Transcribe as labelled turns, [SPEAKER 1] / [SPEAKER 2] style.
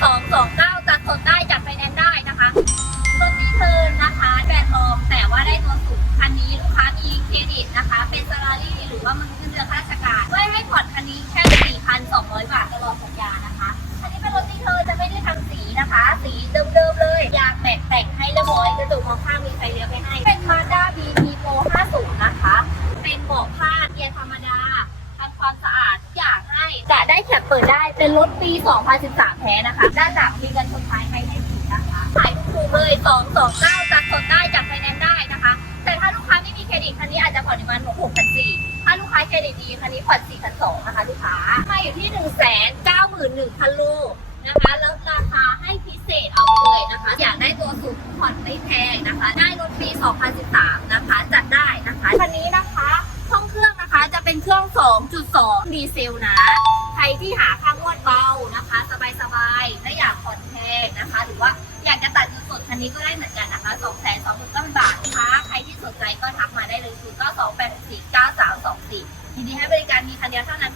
[SPEAKER 1] 229จัดสดได้จัดไฟแนนซ์ได้นะคะรถดีเทิร์นนะคะแบรนด์ทองแต่ว่าได้ตัวสูงคันนี้ลูกค้ามีเครดิตนะคะ เป็นซาลารี่หรือว่ามันเงินเดือนข้าราชการด้วยให้ผ่อนคันนี้แค่ 4,200 บาทตลอดสัญญานะคะคันนี้เป็นรถดีเทิร์นจะไม่ได้ทำสีนะคะ สีเดิมๆเลยยางแม็กแต่งให้เรียบร้อยกระจกมองข้างมีไฟเลี้ยวไปให้ เป็น Mazda BT Pro 50 เปิดได้เป็นรถปี 2013 แท้นะคะ ด้านหลังมีกันชนท้ายให้ให้ฟรีนะคะขายถูกๆเลย229จัดสดได้จากไฟแนนซ์ได้นะคะ แต่ถ้าลูกค้าไม่มีเครดิตคันนี้อาจจะผ่อนประมาณ6,400ถ้าลูกค้าเครดิตดีคันนี้ผ่อน4,200นะคะลูกค้ามาอยู่ที่ 191,000โลนะคะแล้วราคาให้พิเศษเอาไปเลยนะคะ อยากได้ตัวสูงผ่อนไม่แพงนะคะ ได้รถปี 2013 นะคะ จัดได้นะคะคันนี้นะคะห้องเครื่องนะคะจะเป็นเครื่อง 2.2 ดีเซลนะ ใครที่หาค่างวดเบานะคะ สบายๆไม่อยากผ่อนแพงนะคะ หรือว่าอยากจะตัดเงินสดคันนี้ก็ได้เหมือนกันนะคะ2 2 9 0 0 0บาทนะคะใครที่สนใจก็ทักมาได้เลย0 9 2 8 4 9 3 2 4ยินดีให้บริการมีคันเดียวเท่านั้น